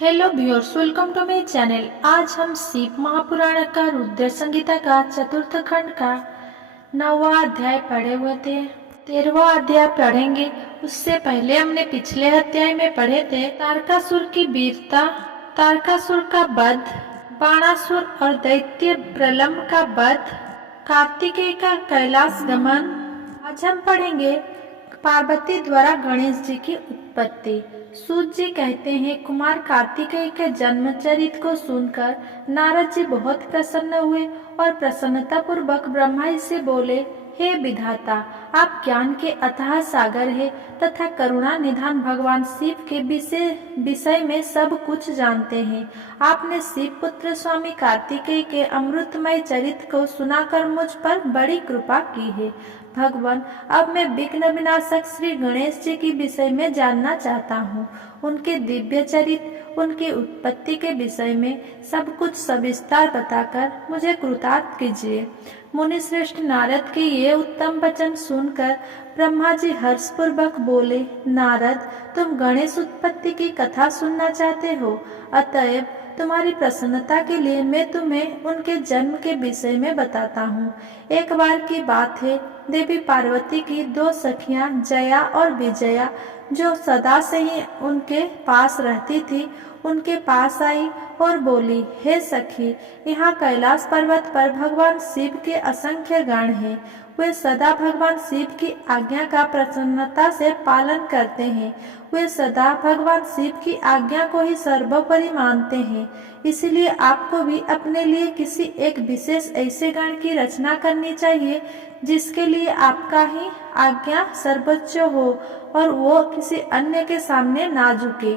Hello viewers, welcome to my channel. आज हम शिव महापुराण का रुद्र संगीता का चतुर्थ खंड का 9वां अध्याय पढ़े हुए थे। 13वां अध्याय पढ़ेंगे। उससे पहले हमने पिछले अध्याय में पढ़े थे तारकासुर की वीरता, तारकासुर का वध, बाणासुर और दैत्य प्रलंब का वध, कार्तिकेय का कैलाश गमन। आज हम पढ़ेंगे पार्वती द्वारा गणेश जी की उत्पत्ति। सूत जी कहते हैं, कुमार कार्तिकेय के जन्म चरित को सुनकर नारद जी बहुत प्रसन्न हुए और प्रसन्नता पूर्वक ब्रह्मा जी से बोले, हे विधाता, आप ज्ञान के अथाह सागर है तथा करुणा निधान भगवान शिव के विषय में सब कुछ जानते हैं। आपने शिव पुत्र स्वामी कार्तिकेय के अमृतमय चरित को सुनाकर मुझ पर बड़ी कृपा की है। भगवान, अब मैं विघ्न विनाशक श्री गणेश जी के विषय में जानना चाहता हूँ। उनके दिव्य चरित, उनकी उत्पत्ति के विषय में सब कुछ सविस्तार बताकर मुझे कृतार्थ कीजिए। मुनि श्रेष्ठ नारद के ये उत्तम वचन सुनकर ब्रह्मा जी हर्षपूर्वक बोले, नारद, तुम गणेश उत्पत्ति की कथा सुनना चाहते हो, अतएव तुम्हारी प्रसन्नता के लिए मैं तुम्हें उनके जन्म के विषय में बताता हूँ। एक बार की बात है, देवी पार्वती की दो सखियां जया और विजया, जो सदा से ही उनके पास रहती थी, उनके पास आई और बोली, हे सखी, यहाँ कैलाश पर्वत पर भगवान शिव के असंख्य गण हैं। वे सदा भगवान शिव की आज्ञा का प्रसन्नता से पालन करते हैं। वे सदा भगवान शिव की आज्ञा को ही सर्वोपरि मानते हैं। इसलिए आपको भी अपने लिए किसी एक विशेष ऐसे गण की रचना करनी चाहिए जिसके लिए आपका ही आज्ञा सर्वोच्च हो और वो किसी अन्य के सामने ना झुके।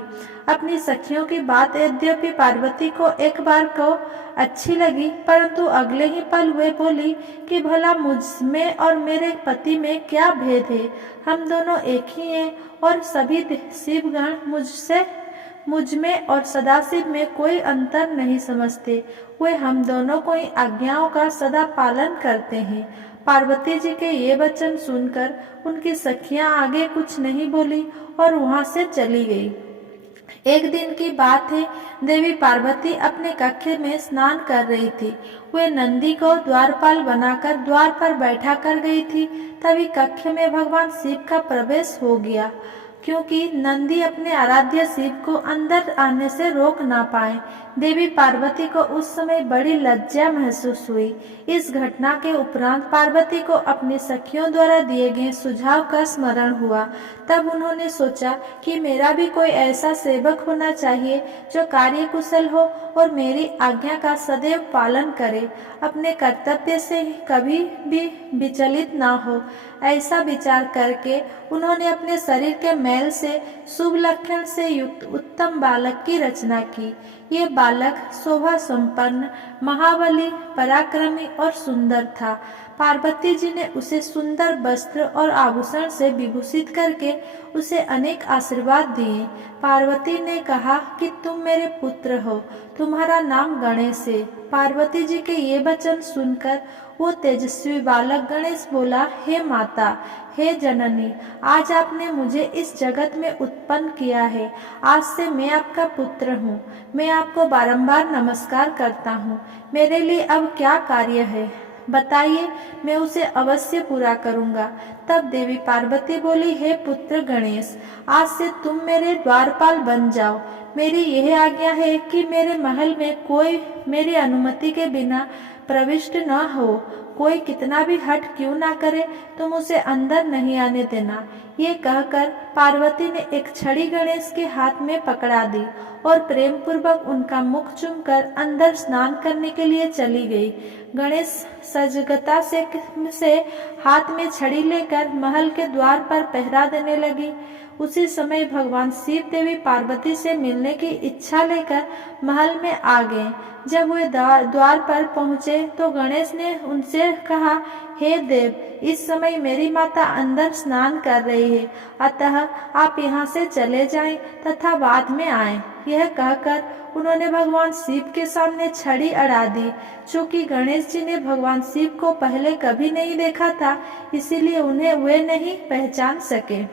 अपनी सखियों की बात यद्यपि पार्वती को एक बार को अच्छी लगी, परंतु अगले ही पल वे बोली कि भला मुझ में और मेरे पति में क्या भेद है। हम दोनों एक ही हैं और सभी शिवगण मुझ में और सदाशिव में कोई अंतर नहीं समझते। वे हम दोनों को ही आज्ञाओं का सदा पालन करते हैं। पार्वती जी के ये वचन सुनकर उनकी सखियां आगे कुछ नहीं बोली और वहां से चली गई। एक दिन की बात है, देवी पार्वती अपने कक्ष में स्नान कर रही थी। वे नंदी को द्वारपाल बनाकर द्वार पर बैठा कर गई थी। तभी कक्ष में भगवान शिव का प्रवेश हो गया, क्योंकि नंदी अपने आराध्य शिव को अंदर आने से रोक ना पाए। देवी पार्वती को उस समय बड़ी लज्जा महसूस हुई। इस घटना के उपरांत पार्वती को अपनी सखियों द्वारा दिए गए सुझाव का स्मरण हुआ। तब उन्होंने सोचा कि मेरा भी कोई ऐसा सेवक होना चाहिए जो कार्यकुशल हो और मेरी आज्ञा का सदैव पालन करे, अपने कर्तव्य से कभी भी विचलित ना हो। ऐसा विचार करके उन्होंने अपने शरीर के मैल से शुभ लक्षण से युक्त उत्तम बालक की रचना की। ये बालक शोभा संपन्न, महाबली, पराक्रमी और सुंदर था। पार्वती जी ने उसे सुंदर वस्त्र और आभूषण से विभूषित करके उसे अनेक आशीर्वाद दिए। पार्वती ने कहा कि तुम मेरे पुत्र हो, तुम्हारा नाम गणेश है। पार्वती जी के ये वचन सुनकर वो तेजस्वी बालक गणेश बोला, हे माता, हे जननी, आज आपने मुझे इस जगत में उत्पन्न किया है। आज से मैं आपका पुत्र हूँ। मैं आपको बारंबार नमस्कार करता हूँ। मेरे लिए अब क्या कार्य है बताइए, मैं उसे अवश्य पूरा करूँगा। तब देवी पार्वती बोली, हे पुत्र गणेश, आज से तुम मेरे द्वारपाल बन जाओ। मेरी यह आज्ञा है कि मेरे महल में कोई मेरी अनुमति के बिना प्रविष्ट न हो। कोई कितना भी हठ क्यों ना करे, तुम उसे अंदर नहीं आने देना। ये कहकर पार्वती ने एक छड़ी गणेश के हाथ में पकड़ा दी और प्रेम पूर्वक उनका मुख चूमकर अंदर स्नान करने के लिए चली गई। गणेश सजगता से हाथ में छड़ी लेकर महल के द्वार पर पहरा देने लगी। उसी समय भगवान शिव देवी पार्वती से मिलने की इच्छा लेकर महल में आ गए। जब वे द्वार पर पहुंचे तो गणेश ने उनसे कहा, हे देव, इस समय मेरी माता अंदर स्नान कर रही है, अतः आप यहाँ से चले जाएं तथा बाद में आएं। यह कहकर उन्होंने भगवान शिव के सामने छड़ी अड़ा दी। चूंकि गणेश जी ने भगवान शिव को पहले कभी नहीं देखा था, इसीलिए उन्हें वे नहीं पहचान सके।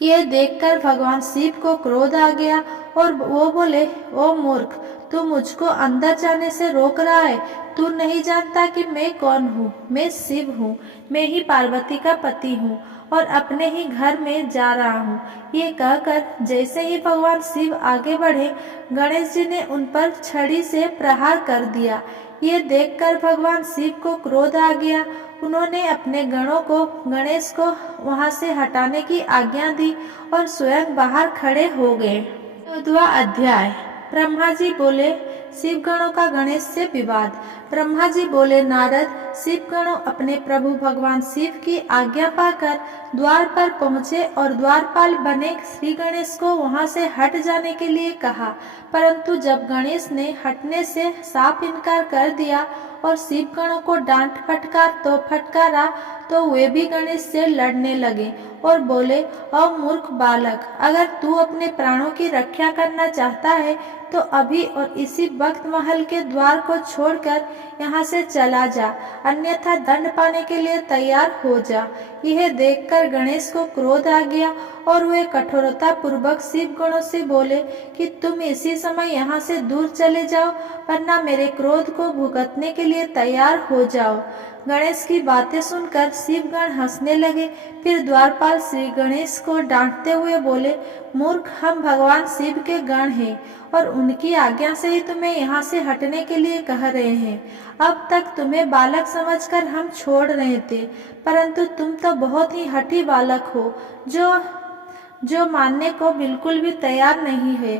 यह देखकर भगवान शिव को क्रोध आ गया और वो बोले, ओ मूर्ख, तू मुझको अंदर जाने से रोक रहा है। तू नहीं जानता कि मैं कौन हूँ। मैं शिव हूँ। मैं ही पार्वती का पति हूँ और अपने ही घर में जा रहा हूँ। ये कहकर जैसे ही भगवान शिव आगे बढ़े, गणेश जी ने उन पर छड़ी से प्रहार कर दिया। ये देखकर भगवान शिव को क्रोध आ गया। उन्होंने अपने गणों को गणेश को वहां से हटाने की आज्ञा दी और स्वयं बाहर खड़े हो गए। 14वां अध्याय। ब्रह्मा जी बोले, शिव गणों का गणेश से विवाद। ब्रह्मा जी बोले, नारद, शिव गणों अपने प्रभु भगवान शिव की आज्ञा पाकर द्वार पर पहुँचे और द्वारपाल बने श्री गणेश को वहां से हट जाने के लिए कहा। परंतु जब गणेश ने हटने से साफ इनकार कर दिया और शिव गणों को डांट फटकारा तो वे भी गणेश से लड़ने लगे और बोले, ओ मूर्ख बालक, अगर तू अपने प्राणों की रक्षा करना चाहता है तो अभी और इसी वक्त महल के द्वार को छोड़कर यहाँ से चला जा, अन्यथा दंड पाने के लिए तैयार हो जा। यह देखकर गणेश को क्रोध आ गया और वे कठोरता पूर्वक शिव गणों से बोले कि तुम इसी समय यहाँ से दूर चले जाओ, वरना मेरे क्रोध को भुगतने के लिए तैयार हो जाओ। गणेश की बातें सुनकर शिवगण हंसने लगे। फिर द्वारपाल श्री गणेश को डांटते हुए बोले, मूर्ख, हम भगवान शिव के गण हैं और उनकी आज्ञा से ही तुम्हें यहाँ से हटने के लिए कह रहे हैं। अब तक तुम्हें बालक समझकर हम छोड़ रहे थे, परंतु तुम तो बहुत ही हठी बालक हो, जो मानने को बिल्कुल भी तैयार नहीं है।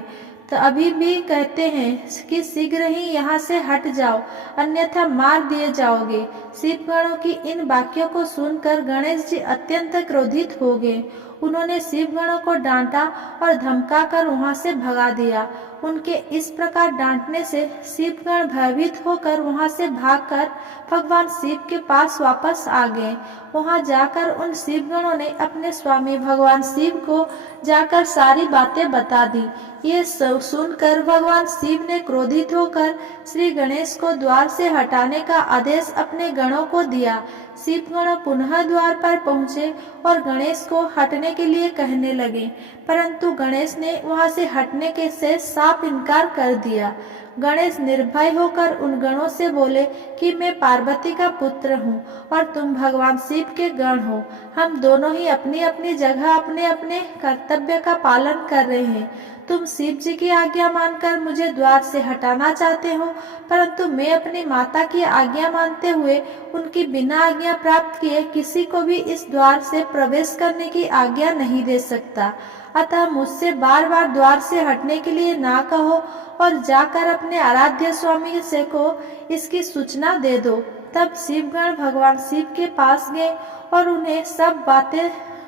तो अभी भी कहते हैं कि शीघ्र ही यहाँ से हट जाओ, अन्यथा मार दिए जाओगे। शिवगणों की इन वाक्यों को सुनकर गणेश जी अत्यंत क्रोधित हो गए। उन्होंने शिवगणों को डांटा और धमकाकर वहां से भगा दिया। उनके इस प्रकार डांटने से शिवगण भयभीत होकर वहां से भागकर भगवान शिव के पास वापस आ गए। वहां जाकर उन शिवगणों ने अपने स्वामी भगवान शिव को जाकर सारी बातें बता दी। ये सुनकर भगवान शिव ने क्रोधित होकर श्री गणेश को द्वार से हटाने का आदेश अपने गणों को दिया। शिवगण पुनः द्वार पर पहुंचे और गणेश को हटने के लिए कहने लगे, परंतु गणेश ने वहां से हटने के से साफ इनकार कर दिया। गणेश निर्भय होकर उन गणों से बोले कि मैं पार्वती का पुत्र हूँ और तुम भगवान शिव के गण हो। हम दोनों ही अपनी अपनी जगह अपने अपने कर्तव्य का पालन कर रहे हैं। तुम शिव जी की आज्ञा मानकर मुझे द्वार से हटाना चाहते हो, परंतु मैं अपनी माता की आज्ञा मानते हुए उनकी बिना आज्ञा प्राप्त किए किसी को भी इस द्वार से प्रवेश करने की आज्ञा नहीं दे सकता। अतः मुझसे बार बार द्वार से हटने के लिए ना कहो और जाकर अपने आराध्य स्वामी से को इसकी सूचना दे दो। तब शिवगण भगवान शिव के पास गए और उन्हें सब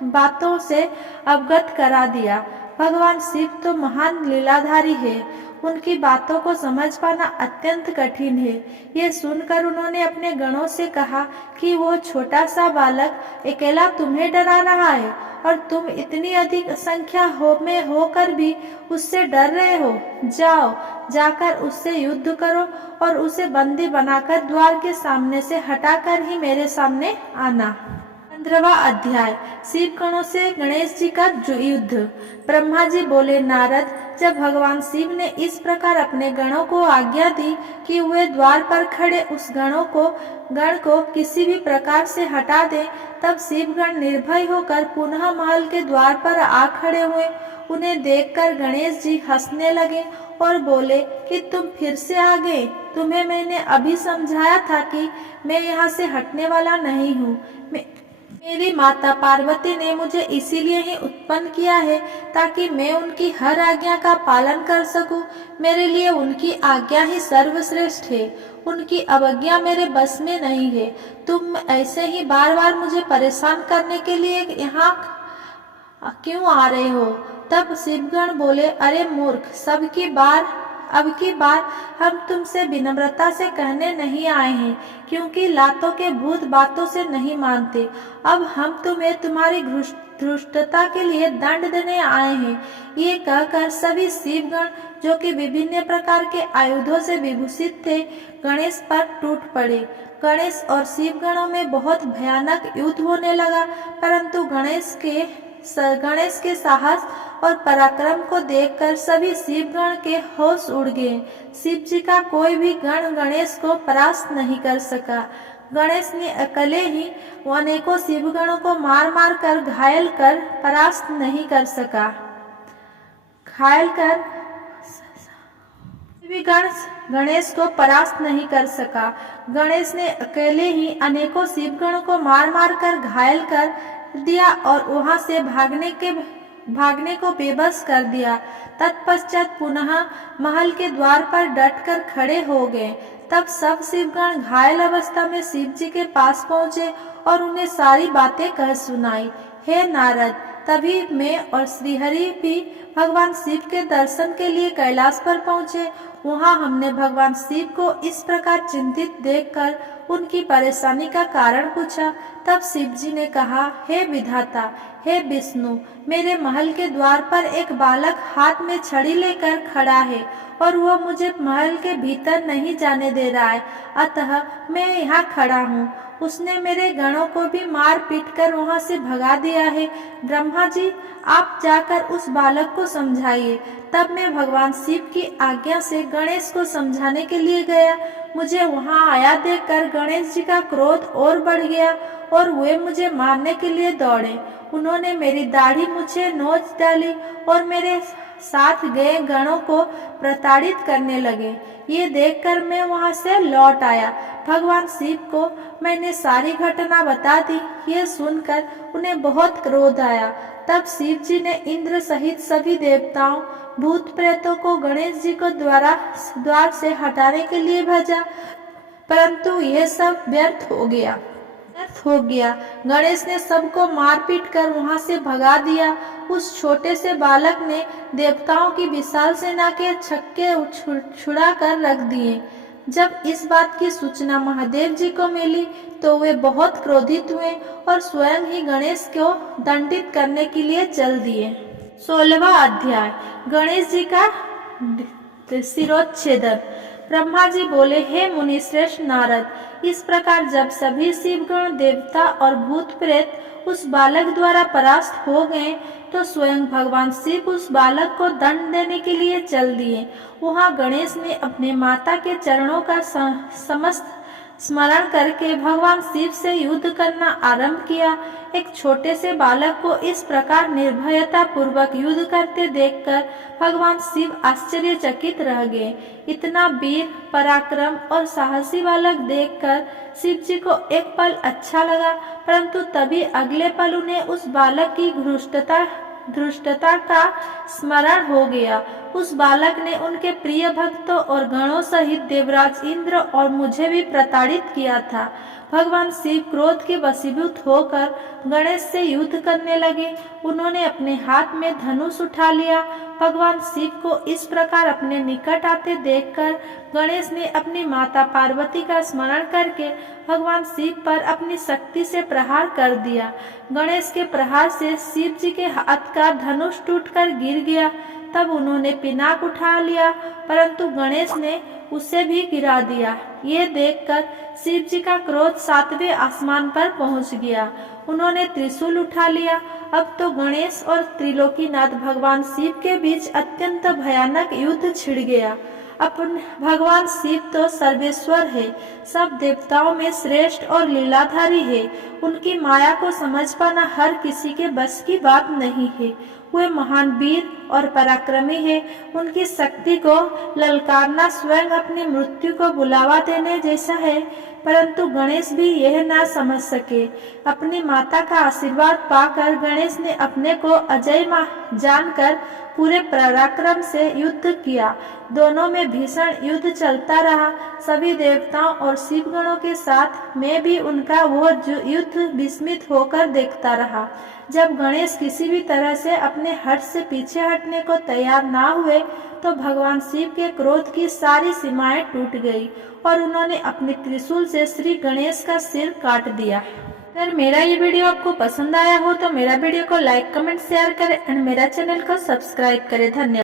बातों से अवगत करा दिया। भगवान शिव तो महान लीलाधारी है, उनकी बातों को समझ पाना अत्यंत कठिन है। ये सुनकर उन्होंने अपने गणों से कहा कि वो छोटा सा बालक अकेला तुम्हें डरा रहा है और तुम इतनी अधिक संख्या में होकर भी उससे डर रहे हो। जाओ, जाकर उससे युद्ध करो और उसे बंदी बनाकर द्वार के सामने से हटाकर ही मेरे सामने आना। 15वां अध्याय। शिवगणों से गणेश जी का युद्ध। ब्रह्मा जी बोले, नारद, जब भगवान शिव ने इस प्रकार अपने गणों को आज्ञा दी कि वे द्वार पर खड़े उस गण को किसी भी प्रकार से हटा दें, तब शिवगण निर्भय होकर पुनः महल के द्वार पर आ खड़े हुए। उन्हें देखकर गणेश जी हंसने लगे और बोले कि तुम फिर से आ गए। तुम्हें मैंने अभी समझाया था कि मैं यहाँ से हटने वाला नहीं हूँ। मेरी माता पार्वती ने मुझे इसीलिए ही उत्पन्न किया है ताकि मैं उनकी हर आज्ञा का पालन कर सकूं। मेरे लिए उनकी आज्ञा ही सर्वश्रेष्ठ है, उनकी अवज्ञा मेरे बस में नहीं है। तुम ऐसे ही बार बार मुझे परेशान करने के लिए यहाँ क्यों आ रहे हो? तब शिवगण बोले, अरे मूर्ख, अब की बार हम तुमसे विनम्रता से कहने नहीं आए हैं, क्योंकि लातों के भूत बातों से नहीं मानते। अब हम तुम्हें तुम्हारी धृष्टता के लिए दंड देने आए हैं। ये कहकर सभी शिवगण, जो कि विभिन्न प्रकार के आयुधों से विभूषित थे, गणेश पर टूट पड़े। गणेश और शिवगणों में बहुत भयानक युद्ध होने लगा, परंतु गणेश के गणेश के साहस और पराक्रम को देखकर सभी शिवगण के होश उड़ गए। शिव जी का कोई भी गण गणेश को परास्त नहीं कर सका। गणेश ने अकेले ही अनेकों शिवगणों को मार मार कर घायल कर परास्त नहीं कर सका। गणेश को परास्त नहीं कर सका। गणेश ने अकेले ही अनेकों शिवगणों को मार मार कर घायल कर दिया और वहां से भागने को बेबस कर दिया। तत्पश्चात पुनः महल के द्वार पर डटकर खड़े हो गए। तब सब शिवगण घायल अवस्था में शिव जी के पास पहुंचे और उन्हें सारी बातें कह सुनाई। हे नारद, तभी मैं और श्रीहरि भी भगवान शिव के दर्शन के लिए कैलाश पर पहुंचे। वहां हमने भगवान शिव को इस प्रकार चिंतित देखकर उनकी परेशानी का कारण पूछा। तब शिव जी ने कहा, हे विधाता, हे विष्णु, मेरे महल के द्वार पर एक बालक हाथ में छड़ी लेकर खड़ा है और वह मुझे महल के भीतर नहीं जाने दे रहा है, अतः मैं यहाँ खड़ा हूँ। उसने मेरे गणों को भी मार पीट कर वहाँ से भगा दिया है। ब्रह्मा जी, आप जाकर उस बालक को समझाइए। तब मैं भगवान शिव की आज्ञा से गणेश को समझाने के लिए गया। मुझे वहाँ आया देखकर गणेश जी का क्रोध और बढ़ गया और वे मुझे मारने के लिए दौड़े। उन्होंने मेरी दाढ़ी मुझे नोच डाली और मेरे साथ गए गणों को प्रताड़ित करने लगे। ये देखकर मैं वहां से लौट आया। भगवान शिव को मैंने सारी घटना बता दी। ये सुनकर उन्हें बहुत क्रोध आया। तब शिव जी ने इंद्र सहित सभी देवताओं, भूत प्रेतों को गणेश जी को द्वार से हटाने के लिए भेजा, परंतु यह सब व्यर्थ हो गया। गणेश ने सबको मारपीट कर वहां से भगा दिया। उस छोटे से बालक ने देवताओं की विशाल सेना के छक्के छुड़ा कर रख दिए। जब इस बात की सूचना महादेव जी को मिली तो वे बहुत क्रोधित हुए और स्वयं ही गणेश को दंडित करने के लिए चल दिए। 16वां अध्याय, गणेश जी का शिरोच्छेदन। ब्रह्मा जी बोले, हे मुनि श्रेष्ठ नारद, इस प्रकार जब सभी शिवगण, देवता और भूत प्रेत उस बालक द्वारा परास्त हो गए तो स्वयं भगवान शिव उस बालक को दंड देने के लिए चल दिए। वहां गणेश ने अपने माता के चरणों का समस्त स्मरण करके भगवान शिव से युद्ध करना आरंभ किया। एक छोटे से बालक को इस प्रकार निर्भयता पूर्वक युद्ध करते देखकर भगवान शिव आश्चर्यचकित रह गए। इतना वीर, पराक्रम और साहसी बालक देखकर शिव जी को एक पल अच्छा लगा, परंतु तभी अगले पल उन्हें उस बालक की धृष्टता का स्मरण हो गया। उस बालक ने उनके प्रिय भक्तों और गणों सहित देवराज इंद्र और मुझे भी प्रताड़ित किया था। भगवान शिव क्रोध के वशीभूत होकर गणेश से युद्ध करने लगे। उन्होंने अपने हाथ में धनुष उठा लिया। भगवान शिव को इस प्रकार अपने निकट आते देखकर गणेश ने अपनी माता पार्वती का स्मरण करके भगवान शिव पर अपनी शक्ति से प्रहार कर दिया। गणेश के प्रहार से शिव जी के हाथ का धनुष टूटकर गिर गया। तब उन्होंने पिनाक उठा लिया, परंतु गणेश ने उसे भी गिरा दिया। ये देखकर शिव जी का क्रोध 7वें आसमान पर पहुंच गया। उन्होंने त्रिशूल उठा लिया। अब तो गणेश और त्रिलोकीनाथ भगवान शिव के बीच अत्यंत भयानक युद्ध छिड़ गया। अपन भगवान शिव तो सर्वेश्वर है, सब देवताओं में श्रेष्ठ और लीलाधारी है। उनकी माया को समझ पाना हर किसी के बस की बात नहीं है। वे महान वीर और पराक्रमी है। उनकी शक्ति को ललकारना स्वयं अपनी मृत्यु को बुलावा देने जैसा है, परंतु गणेश भी यह ना समझ सके। अपनी माता का आशीर्वाद पाकर गणेश ने अपने को अजय जानकर पूरे पराक्रम से युद्ध किया। दोनों में भीषण युद्ध चलता रहा। सभी देवताओं और शिवगणों के साथ मैं भी उनका वह युद्ध विस्मित होकर देखता रहा। जब गणेश किसी भी तरह से अपने हट से पीछे हटने को तैयार ना हुए तो भगवान शिव के क्रोध की सारी सीमाएं टूट गई और उन्होंने अपने त्रिशूल से श्री गणेश का सिर काट दिया। अगर मेरा ये वीडियो आपको पसंद आया हो तो मेरा वीडियो को लाइक, कमेंट, शेयर करें और मेरा चैनल को सब्सक्राइब करें। धन्यवाद।